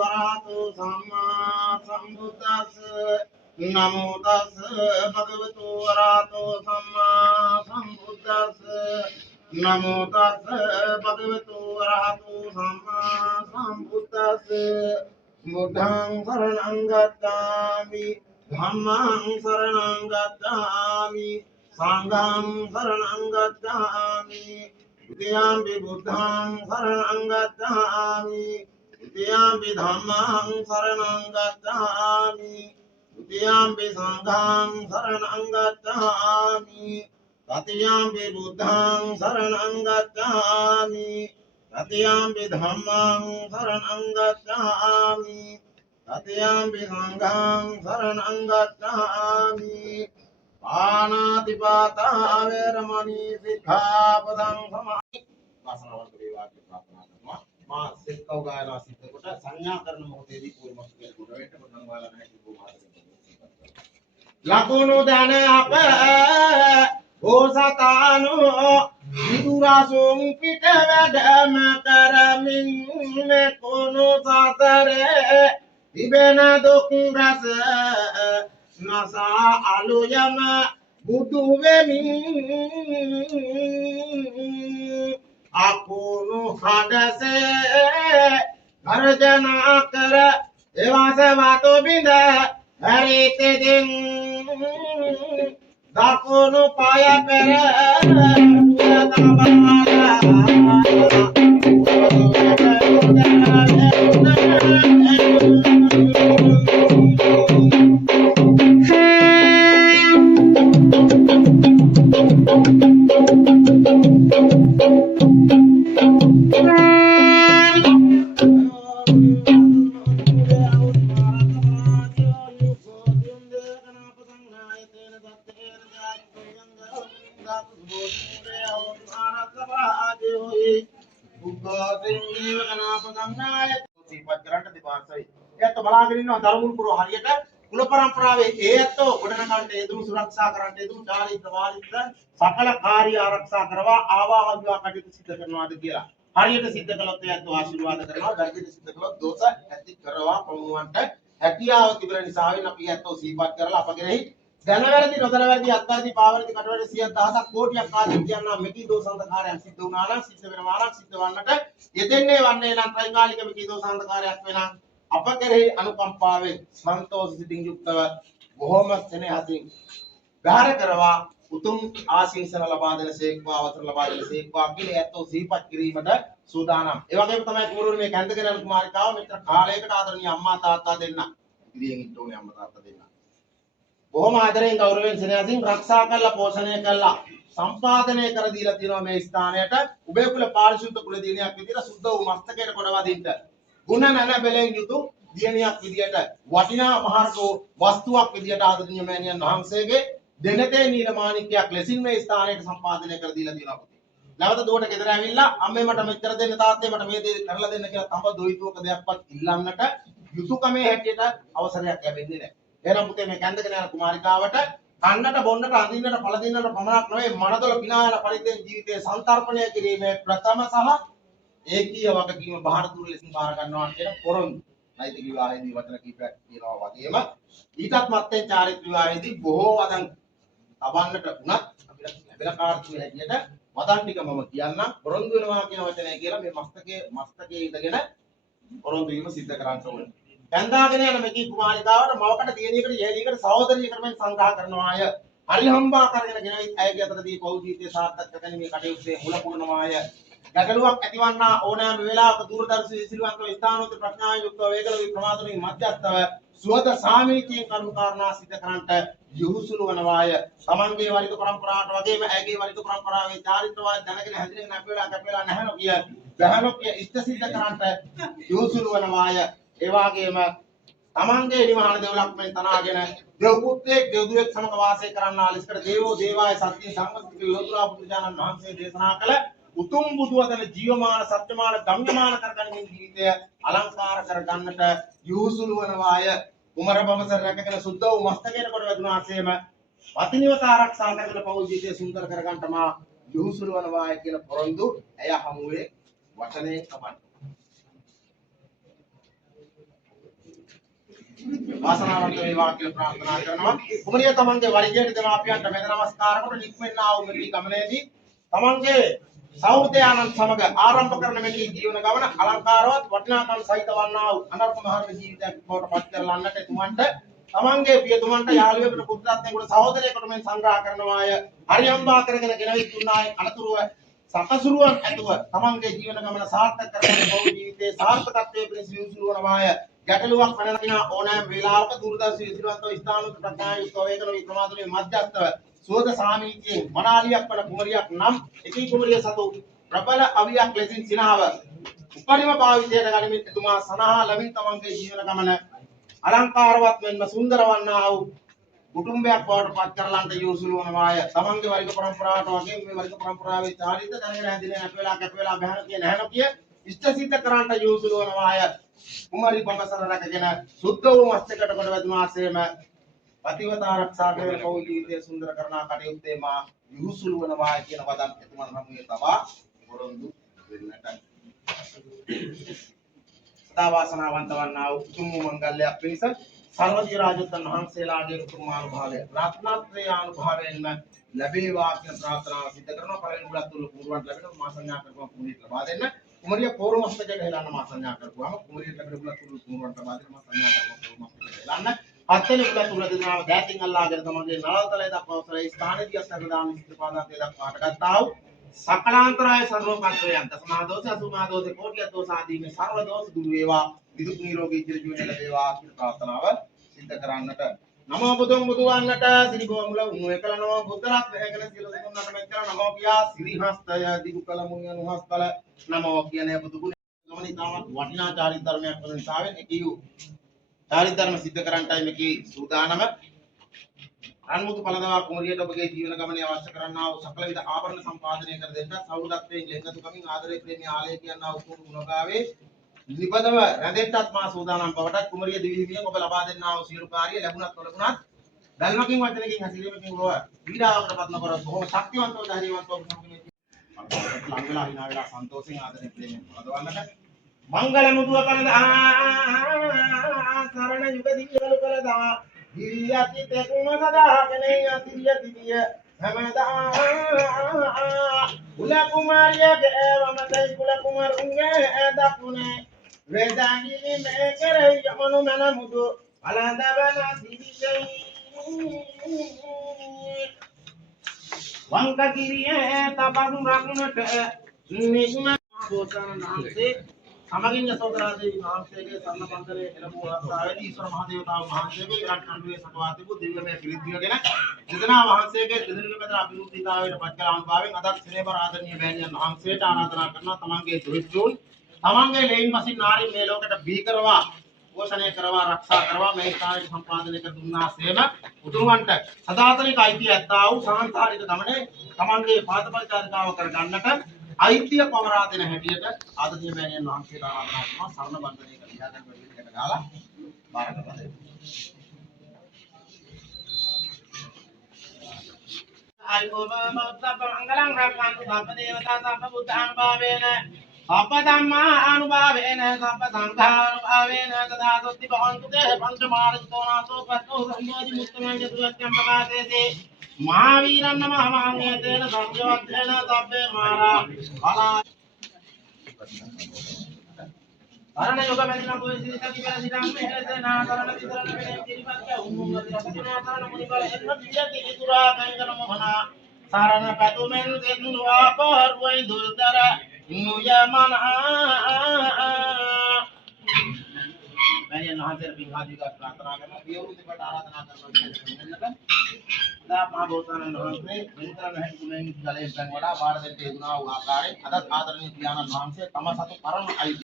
arahato samma sambuddhassa namo tassa bhagavato arahato samma sambuddhassa namo tassa bhagavato arahato samma sambuddhassa buddhaṃ saranam gacchāmi dhammāṃ saranam gacchāmi sangham saranam gacchāmi Dutiyampi buddhaṃ saranam gacchāmi Dutiyampi dhammāṃ saranam gacchāmi Dutiyampi sangham saranam gacchāmi Tatiyampi buddhaṃ saranam gacchāmi Tatiyampi dhammāṃ saranam gacchāmi Tatiyampi sangham saranam gacchāmi Panatipata averamani sikkhapadam samādi වාසනාවන්ත වේවා කියලා ප්‍රාර්ථනා කරනවා. මා සික්කව ගායනා සිද්ධ කොට සංඥා කරන මොහොතේදී පූර්වමත් කියන කොට වෙන්න මම ඔයාලා නැහැ කිව්ව මාතෘකාවක්. ලකුණු දන අප ඕසතානෝ විදුරසුන් පිට වැඩම කරමින් මෙකුණු සතරේ තිබෙන දුක් රස nasa aluyama budu vemin aku nu hadase garjana kara evasa vato binda harite din dakunu paya pera බලාගෙන ඉන්නවා ධර්මුල් පුරව හරියට කුල පරම්පරාවේ ඒ ඇත්තෝ ගොඩනගන්න එදුණු සුරක්ෂා කරන්න එදුණු චාරිත්‍ර වාරිත්‍ර සකල කාර්ය ආරක්ෂා කරවා ආවා වගේවා කටයුතු සිදු කරනවාද කියලා හරියට සිද්ධ කළොත් ඒ ඇත්තෝ ආශිර්වාද කරනවා වැරදිට සිද්ධ කළොත් දෝෂ ඇති කරවා ප්‍රමුණවන්ට හැකියාව තිබෙන නිසා වෙන අපි ඇත්තෝ සීපත් කරලා අපගෙනෙහි ධනවැරදි නොදනවැරදි අත්වැරදි පාවැරදි කටවැරදි 10000ක් කෝටියක් ආදී කියනවා මෙකී දෝෂාන්තකාරයන් සිද්ධ වුණා නම් සිද්ධ වෙනවා නම් සිද්ධ වන්නට යෙදෙන්නේ වන්නේ නම් ත්‍රිකාලික මෙකී දෝෂාන්තකාරයක් වෙනා අප කෙරෙහි අනුකම්පාවෙන් සන්තෝෂ සිතින් යුක්තව බොහොම ස්නේහසින් ගාර කරවා උතුම් ආශිර්වාද ලබා දෙනසේක්වා අවසර ලබා දෙනසේක්වා කියලා ඇත්තෝ සිහිපත් කිරීමට සූදානම්. ඒ වගේම තමයි කුමරුනි මේ කැඳගෙන යන කුමාරිකාව මෙතන කාලයකට ආදරණීය අම්මා තාත්තා දෙන්න. ඉදිරියෙන් ඉන්න ඕනේ අම්මා තාත්තා දෙන්න. බොහොම ආදරෙන් ගෞරවයෙන් ස්නේහසින් රක්ෂා කරලා පෝෂණය කරලා සම්පාදනය කර දීලා තියෙනවා මේ ස්ථානයට උභය කුල පාරිශුද්ධ කුල දිනයක් විදිහට සුද්ධ වූ මස්තකයට කොටවදින්න. ගුණ නැන බැලෙන් යුතු දියණියක් විදියට වටිනා මහරකෝ වස්තුවක් විදියට ආදරණීය මෑණියන් වහන්සේගේ දෙනතේ නීලමාණික්‍යයක් ලෙසින් මේ ස්ථානයට සම්පාදනය කර දීලා තියෙනවා. නැවත දුවට ගෙදර ඇවිල්ලා අම්මේ මට මෙච්චර දෙන්න තාත්තේ මට මේ දේ කරලා දෙන්න කියලා තඹ දොයිතුවක දෙයක්වත් ඉල්ලන්නට යුතුයකමේ හැටියට අවසරයක් ලැබෙන්නේ නැහැ. එහෙනම් පුතේ මේ කැඳගෙන යන කුමාරිකාවට කන්නට බොන්නට අඳින්නට පළදින්නට පමණක් නෙවෙයි මනදොල පිනායන පරිද්දෙන් ජීවිතයේ සන්තර්පණය කිරීමේ ප්‍රථම සහ ඒකීය වගකීම බාහිර ලෙසින් බාර ගන්නවා කියන පොරොන්දු. නෛතික විවාහයේදී වචන කීපයක් කියනවා වගේම ඊටත් මත්තෙන් චාරිත්‍ර විවාහයේදී බොහෝ වදන් අබන්නට උනත් අපිට ලැබෙන කාර්යයේ හැටියට වදන් ටික මම කියන්නම් පොරොන්දු වෙනවා කියන වචනය කියලා මේ මස්තකයේ ඉඳගෙන පොරොන්දු වීම සිද්ධ කරන්න ඕනේ. දැන්දාගෙන යන මේකී කුමාරිකාවට මවකට දියණියකට යෙලීකට සහෝදරියකට මෙන් සංග්‍රහ කරනවා අය. හරිහම්බා කරගෙන ගෙනවිත් ඇයගේ අතටදී පෞල් ජීවිතය සාර්ථක කරගෙන මේ කටයුත්තේ මුල පුරනවා අය. ගැටලුවක් ඇතිවන්නා ඕනෑම වේලාවක දූරදර්ශී සිල්වන්තව ස්ථානෝචිත ප්‍රඥාවෙන් යුක්තව වේගල ප්‍රමාදයෙන් මධ්‍යස්ථව සුවද සාමීචයෙන් කරුණු කාරණා සිද්ධ කරන්නට යොහුසුළු වනවාය. තමන්ගේ වරිත පරම්පරාවට වගේම ඇයගේ වරිත පරම්පරාවේ චාරිත්‍රවාද දැනගෙන හැදිරෙන අපේලා නැහැ නොකිය බහනොකිය ඉෂ්ට සිද්ධ කරන්නට යොහුසුළු වනවාය. ඒ වගේම තමන්ගේ නිවහන දෙවලක් මෙන් තනාගෙන දෙව් පුත්‍රයෙක් දෙව්දුවෙක් සමග වාසය කරන්නා ලෙසකට දේවෝ දේවාය සත්‍ය සම්මත ලෝතුරා බුදුජානන් වහන්සේ දේශනා කළ උතුම් බුදුවදන ජීවමාන සත්‍යමාන ගම්‍යමාන කරගනිමින් ජීවිතය අලංකාර කර ගන්නට යොහුසුළු වනවාය. කුමර බඹසර රැකගෙන සුද්ධ වූ මස්තකයට කොට වැදුනාseම පතිනිවත ආරක්ෂා කරගෙන පෞල් ජීවිතය සුන්දර කර ගන්නට මා යොහුසුළු වනවාය කියන පොරොන්දු එය හමුවේ වචනේ තමයි. වාසනාවන්ත වේවා කියලා ප්‍රාර්ථනා කරනවා. කුමරිය තමන්ගේ වරිගයට දෙමාපියන්ට මෙද නමස්කාර කොට නික්මෙන්නා වූ මෙහි ගමනේදී තමන්ගේ සෞර්තයානන් සමග ආරම්භ කරන මෙහි ජීවන ගමන අලංකාරවත් වටිනාකම් සහිත වන්නා වූ අනර්ථ මහර්ග ජීවිතයක් බවට පත් කරලන්නට එතුමන්ට තමන්ගේ පියතුමන්ට යාළුවෙකුට පුත්‍රත්වයෙකුට සහෝදරයෙකුට මෙන් සංග්‍රහ කරනවාය. හරියම්බා කරගෙන ගෙනවිත් දුන්නාය. අනතුරුව සකසුරුවන් ඇතුව තමන්ගේ ජීවන ගමන සාර්ථක කරගන්න බෞද්ධ ජීවිතයේ සාර්ථකත්වයේ පිණිස විසුරුවනවාය. ගැටලුවක් පැනනගෙන ඕනෑම වේලාවක දුරදර්ශන විසිරවන්තව ස්ථානික ප්‍රඥායුක්තව වේගන වික්‍රමාතුලේ මධ්‍යස්ථව සුවද සාමීචයෙන් මනාලියක් වන කුමරියක් නම් එකී කුමරිය සතු ප්‍රබල අවියක් ලෙසින් සිනාව උපරිම භාවිතයට ගනිමින් එතුමා සනහා ලැබින් තමන්ගේ ජීවන ගමන අලංකාරවත් මෙන්ම සුන්දර වන්නා වූ කුටුම්බයක් බවට පත් කරලන්ට යොසුළු වනවාය. තමන්ගේ වර්ග පරම්පරාවට වගේ මේ වර්ග පරම්පරාවේ චාරිත්‍ර දැනගෙන හැදිනේ අප වෙලා බහැන කිය නැහැ කිය ඉෂ්ට සිද්ධ කරන්ට යොසුළු වනවාය. කුමරි බඹසර රැකගෙන සුද්ධ වූ මස්තකයට කොට වැදුනාසේම පතිවත ආරක්ෂා කරන පෞල් ජීවිතය සුන්දර කරනා කටයුත්තේ මා යොසුළු වනවාය කියන වදන් එතුමන් හමුවේ තබා පොරොන්දු වෙන්නට වාසනාවන්ත වන්නා වූ උතුම් මංගල්‍යයක් පිණිස සර්වදී රාජෝත්තම වහන්සේලාගේ උතුමානුභාවය රත්නත්‍රය අනුභවයෙන්ම ලැබේවා කියන ප්‍රාර්ථනාව සිදු කරනවා. පළවෙනි බුලත් තුල පුරුවන් ලැබෙන මා සංඥා කරපුවා කුමරියට ලබා දෙන්න. කුමරිය පෝරමස්තකයට හෙලන්න මා සංඥා කරපුවාම කුමරියට ලැබෙන බුලත් තුල පුරුවන් ලබා දෙන්න මා සංඥා කරපුවා පෝරමස්තකයට හෙලන්න. හත්වෙනි බුලත් තුල දෙනාම දෑතින් අල්ලාගෙන තමගේ නලතලයේ දක්වා උසරේ ස්ථානදී අස්තකදාන ඉස්ත්‍රපාදාන්තයේ දක්වා හටගත්තා වූ සකලාන්තරාය සර්වපත්‍රයන් දසමා දෝෂ අසුමා දෝෂ කෝටි දෝෂ ආදී මේ සර්ව දෝෂ දුරු වේවා විදුක් නිරෝගී චිර ජීවනය ලැබේවා කියන ප්‍රාර්ථනාව සිද්ධ කරන්නට නමෝ බුදුන් බුදුවන්නට සිරි ගෝමුල උණු එකල නමෝ බුද්ධරත් වේගන සියලු දෙකුන්නට මෙච්චර නමෝ කියා සිරි හස්තය දිගු කල මුං අනුහස්තල නමෝ කියන්නේ බුදු ගුණ ගමනී තාමත් වටිනා චාරිත්‍ර ධර්මයක් වන නිසාවෙන් එකීයු චාරිත්‍ර ධර්ම සිද්ධ කරන්නටයි මේකේ සූදානම. අන්මුතු පළදවා කුමරියට ඔබගේ ජීවන ගමනේ අවශ්‍ය කරන්නා වූ සකල විද ආභරණ සම්පාදනය කර දෙන්න සෞහෘදත්වයෙන් ලෙන්ගතුකමින් ආදරේ ප්‍රේමී ආලය කියනා වූ ගුණගාවේ නිපදව රැඳෙන්නත් මා සූදානම් බවට කුමරිය දිවිහිමියෙන් ඔබ ලබා දෙන්නා වූ සියලු කාර්ය ලැබුණත් නොලැබුණත් ධර්මකින් වචනකින් හැසිරීමකින් ඔබ පීඩාවකට පත් නොකර බොහොම ශක්තිවන්තව ධෛර්යවන්තව සම්පූර්ණ ලංගලා හිනා වෙලා සන්තෝෂයෙන් ආදරේ ප්‍රේමයෙන් පළදවන්නට මංගල මුදුව කලදා සරණ යුග දිවිවල කලදා දිරියති තෙක්ම සදාගෙන යතිරියති දිය හැමදා කුල කුමාරියගේ වමතයි කුල කුමාරුන්ගේ දකුණේ වේදාගිනි මේ කරේ යමනු මන මුදු අලඳවන දිවිසයි වංකගිරියේ තබඳු රකුණට නිග්ම බෝසන නාමසේ සමගින් යසෝදරාදේවී මහන්සියගේ සරණ බන්දරේ එළඹුව අවස්ථාවේදී ඊශ්වර මහදේවතාවු මහන්සියගේ ගන්කණ්ඩුවේ සකවා තිබූ දිව්‍යමය පිළිදිවගෙන දෙදෙනා වහන්සේගේ දෙදෙනෙකු මැද අභිවෘද්ධිතාවයට පත් කළ අනුභවයෙන් අදත් සිනේබර ආදරණීය මෑණියන් වහන්සේට ආරාධනා කරනවා තමන්ගේ දුහිතෘන් තමන්ගේ ලේන් වශයෙන් නාරී මේ ලෝකයට බිහි කරවා පෝෂණය කරවා ආරක්ෂා කරවා මේ කාර්ය සම්පාදනය කර දුන්නාසේම උතුම්වන්ට සදාතනික අයිතිය ඇත්තා වූ සාංශාරික ගමනේ තමන්ගේ පාදපරිචාරිකාව කර ගන්නට අයිතිය පවරා දෙන හැටියට ආදරණීය මෑණියන් වහන්සේට ආරාධනා කරනවා සරණ බන්ධනය කර ලියාගන්න වෙලෙකට ගාලා බාර කරලා දෙන්න. ආයෝම මත්තප මංගලං රක්ඛන්තු සබ්බ දේවතා සබ්බ බුද්ධානුභාවේන සබ්බ ධම්මා අනුභාවේන සබ්බ සංඝානුභාවේන සදා සොත්ති භවන්තු තේ පංචමාරිතෝ නාසෝ පත්තෝ සම්මෝදි මුත්තමං යතුත්‍යම් ප්‍රකාශේති මහාවීරන්න මහාමහේතේන සංයවත්තේන සබ්බේ මාරා බලා අරණ යෝග මෙන්න පොයිසි සති වෙන සිතම් මෙහෙතේ නාකරණ විතරණ වෙන කිරිපත්ක උම්මුංග රසදිනා කරන මුනිබල එන්න පියති ඉතුරා කංගන මොහනා සාරණ පතුමෙන් දෙන්නු ආපරුවයි දුල්තර නුයමන මෑණියන් වහන්සේට පින්හාදික ප්‍රාර්ථනා කරනවා පියවරුන්ට ආරාධනා කරනවා දා මහ බෝසතාණන් වහන්සේ වෙනතරන් හැටි තුනෙන් ජලයෙන් පැන් වඩා බාර දෙන්න යෙදුනා වූ ආකාරයෙන් අදත් ආදරණීය පියාණන් වහන්සේ තම සතු පරම